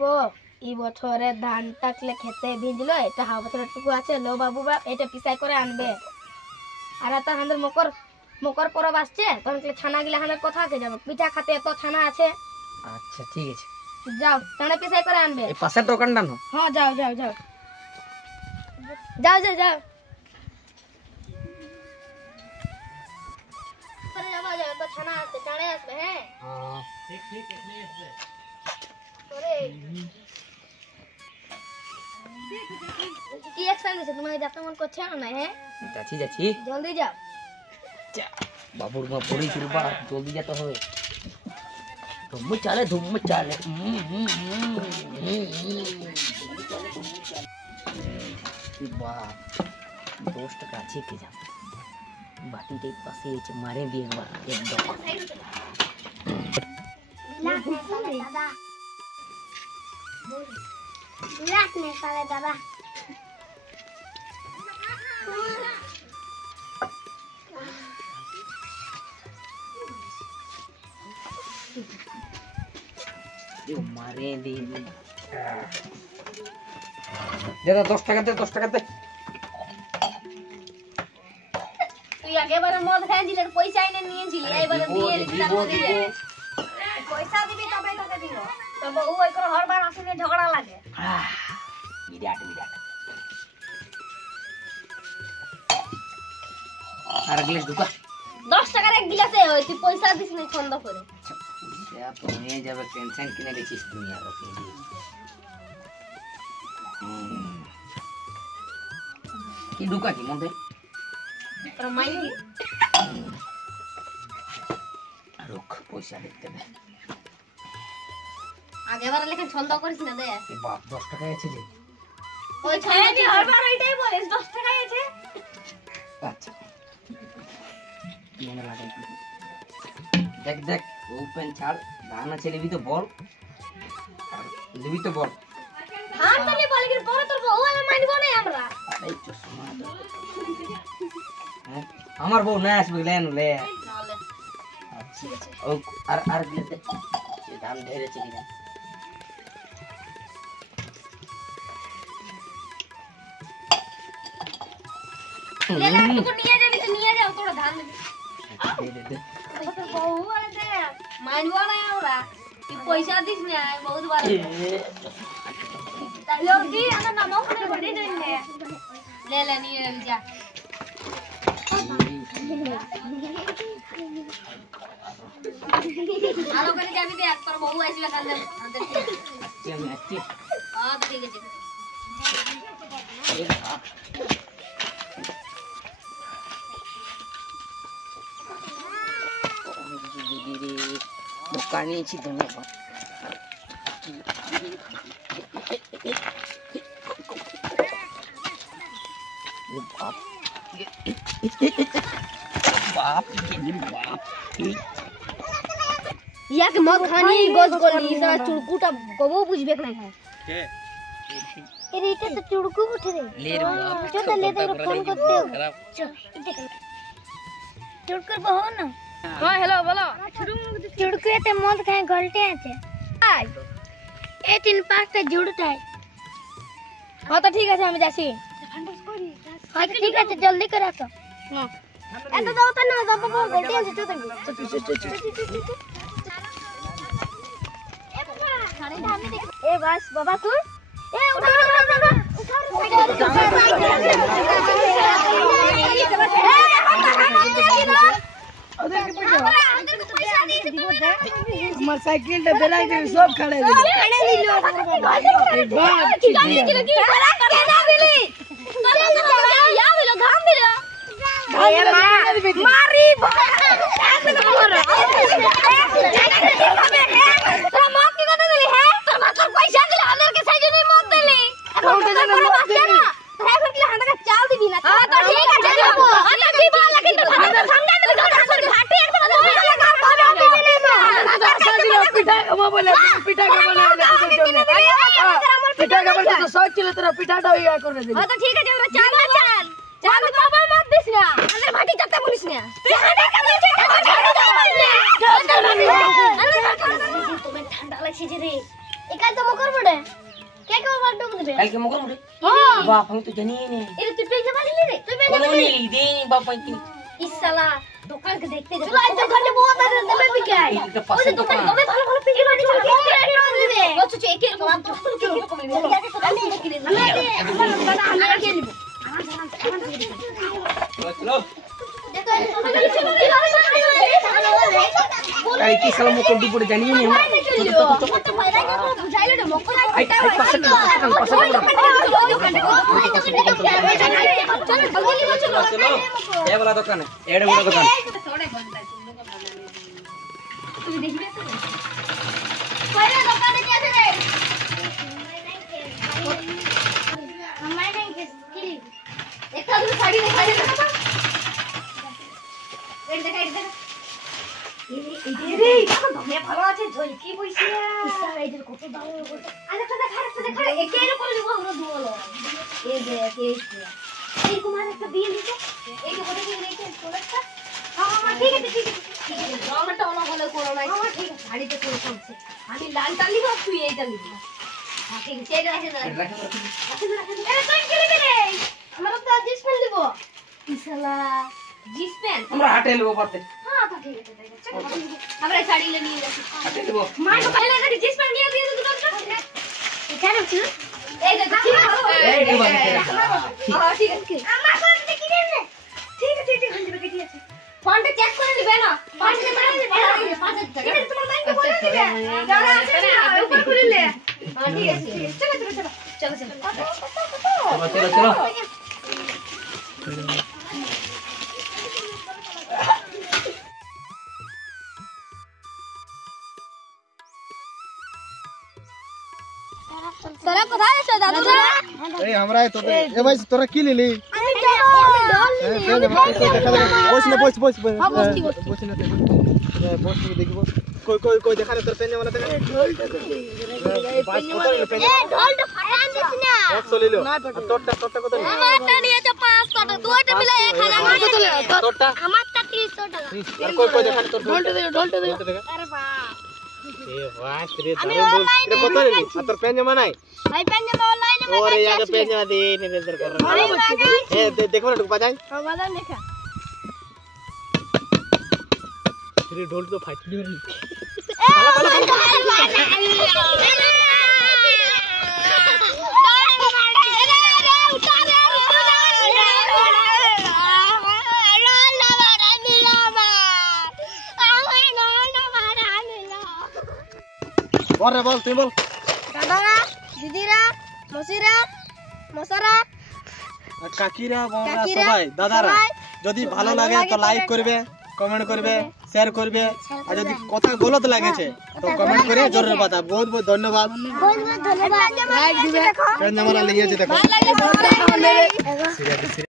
গো এই বছরে ধানটা খেতে ভিজলো, এটা হা বছরের টুকু আছে, লো বাবু বাপ এটা পিসাই করে আনবে। আর তো আমাদের মকর মকর পরব আসছে, তখন ছানা গিলা আমাদের কোথাকে যাবে, পিঠা খাতে এত ছানা আছে। আচ্ছা ঠিক আছে, যাও ছানা পিসাই করে আনবে। এই পাশের দোকানটা না? হ্যাঁ যাও যাও যাও যাও যাও যাও করে যাবো, যাও তো ছানা আসবে, ছাড়ে আসবে। হ্যাঁ ঠিক ঠিক এখানে আসবে। ওরে কি অ্যাকশন দিছে, তোমাকে যাতে মন করছে না? হ্যাঁ যাচ্ছি যাচ্ছি, জলদি যাও। বাবুর মা পড়ি চলবা, জলদি যেতে হবে। ধুম চালে বাহ, 10 টাকা আছে কে জানে, বাটিটাই পাশে আছে, মারে দিয়ে একবার একদম। দাদা মারে দিয়ে দাদা 10 টাকাতে 10 টাকাতে। তুই আগেবারে মদ খাইছিলি, পয়সা এনে নিয়েছিলি, এইবারে দিয়ে দিবি। পয়সা দিবি তবে তোকে দিব। তো বউ ওই করে হরবার আসলে ঝগড়া লাগে। বিরাট বিরাট। আর গ্লাস ঢুকা। 10 টাকার এক গ্লাসে হয়, তুই পয়সা দিস না ছন্দ করে। আচ্ছা পয়সা তো নিয়ে যাবে, টেনশন কিনে গেছিস তুমি আর ওকে দিয়ে। কি ঢুকা কি মধ্যে? তোর মাইনি রুক, পয়সা দেখতে দে। আগেবারে লেখা ছন্দ করিস না দে। এই বাপ 10 টাকা আছে যে। ওই ছন্দ হরবার ওইটাই বলিস 10 টাকা আছে। আচ্ছা মনে লাগাই দেখ দেখ, ওপেন ছাড়, ধান আছে লিবি তো বল, আর লিবি তো বল। ধান তো নি বলি, পরে তোর বউ আমি মানবো না আমরা। আরে চশমা তো হ্যাঁ, আমার বউ না আসবে, লেন লে। নালে ঠিক আছে, ও আর দিতে এই ধান ধরেছে কিনা। লেলা টুকু নিয়ে যাবি তো নিয়ে যাও, তোরা ধান দিবি। দে দে তোর বউ আরে দে মানবো না আমরা, তুই পয়সা দিস না বহুত বার। তাহলে কি আমার নামও করে বডি দেন নে, লে লে নিয়ে যা। আলো করে যাবি দে, তোর বউ আসবে কাল আমাদের। আমি আসছি। হ্যাঁ ঠিক আছে। দোকানে আছি, ধন্যবাদ। বাপ বাপ বাপ ইয়াকে মদ খানি গোজ করলি, সারা চুড়কুটা কবও বুঝবে না। কে এরে এটা তো চুড়কু উঠে রে। লের বাপ চল লে তো ফোন করতে হবে। চুড়কুর বহ না। হ্যাঁ হ্যালো বলো। চুড়কু এতে মদ খায় গলটে আছে। আই এই 3-5টা জুড়টাই। হ্যাঁ তো ঠিক আছে আমি যাচ্ছি। হ্যাঁ ঠিক আছে জলদি করে আসো। হ্যাঁ এত দাও তো না, বাবা গলটে আছে তো তুমি। এ বাস বাবা তুই এ উঠা আমার সাইকেলটা বেলাই দিবি, সব খাড়ে দিবি। পিঠাটা ইয়া করে দিবি। তো ঠিক আছে আমরা চাল চাল বাবা মত দিস না, আমাদের ভাটি চাতে বলিস না। তোমার ঠান্ডা লাগছে যে রে। একাই তো মকর বড়ে কে কে ওভার ডুব দিবে কালকে মকর মুড়ে হ্যাঁ বাপ আমি তো জানি না এর তুই পেয়ে যাবি রে তুই পেয়ে কোনো যাবি নেই দে বাপ কি ইসালা দোকান কে দেখতে যা চল দোকানে বহুত আছে দেবে বিকাই ওই যে দোকানে কবে ভালো ভালো পেয়ে যাবি দিবে বলছো যে একে রকম কি রকম আমি দেখি রে আমার দোকানে আমি কে নিব চলো কাই কি সালা মকর ডুব পড়ে জানি না চলো এ বলা দোকানে এড়ে বলা দোকানে তুমি দেখবে তো কয়রা দোকানে কি আছে রে আমার নাই কি একটা দুটো শাড়ি দেখা যায় না এই দেখা এই কত দামে ভালো আছে ঝলকি বইছিয়া ইসারা এদের কত দাম বলতে আরেকটা দেখা একে এর করে দিব আমরা দুলো এই যে এই কুমার একটা দিয়ে দিতে এই যে বলে দিয়ে রেখে তোরটা হ্যাঁ ঠিক আছে আমারটা অন হলো করো না হ্যাঁ ঠিক আছে শাড়িতে করে করছে আমি লালটা নিব তুই এইটা নিবি হ্যাঁ ঠিক আছে এটা রাখে এ তুই কি নিবি রে আমরা তো জিন্স প্যান্ট দিব ইসালা জিন্স প্যান্ট আমরা হাটে লব পারতে हाँ तो ठीक है चलो हमरा साड़ी ले लिए হাটে দেব मां को पहले करी जिस पर गया दिया दुकान का क्या रे तू ए देखो ठीक है এই দেব हां ठीक है अम्मा को देखि दे ने ठीक है हंजे बेटी আছে ফন্টে চেক করে দিবে না ফন্টে চেক করে দিবে 5000 টাকা ঠিক আছে তোমার ব্যাংকে বলে দিবে যারা আছে না উপর করে ले हां ठीक है चलो চলো তোরা কোথায় আছো দাদু এই আমরা তো এ ভাই তোরা কি নিলি আমি ডল বস না বস বস বস হ্যাঁ, বসছি, বস না বস দেখব কই কই কই দেখা তোর পেনে वाला দেখা ঢোলটা এ ঢোলটা ফাটান দিছ না চলে লো তোরটা কত নিলি আমারটা নিয়েছে 500 টাকা দুটো মিলে 1000 কত লে তোরটা আমারটা 300 টাকা আর কই কই দেখা তোর ঢোলটা দে আরে বাপ এ वाह रे दारुण ঢোল এটা কত নিলি আর তোর পেন জমা নাই ভাই পেন অনলাইনে ওরে আগে পেন জমা দে নে দর কর এ দেখো না ঢুক বাজাই বাজার দেখা রে ঢোল তো ফাটি দিবি বল বল তুই বল দাদারা দিদিরা মসিরা মসারা কাকিরা বড়রা কাকিরা, সবাই দাদারা সবাই যদি ভালো লাগে তো লাইক করবে কমেন্ট করবে শেয়ার করবে আর যদি কথা গলত লাগেছে তো কমেন্ট করে জরুর বাতা বহুত বহুত ধন্যবাদ বহুত বহুত ধন্যবাদ লাইক দিবে ফ্রেন্ড আমার লিয়েছে দেখো ভালো লাগলে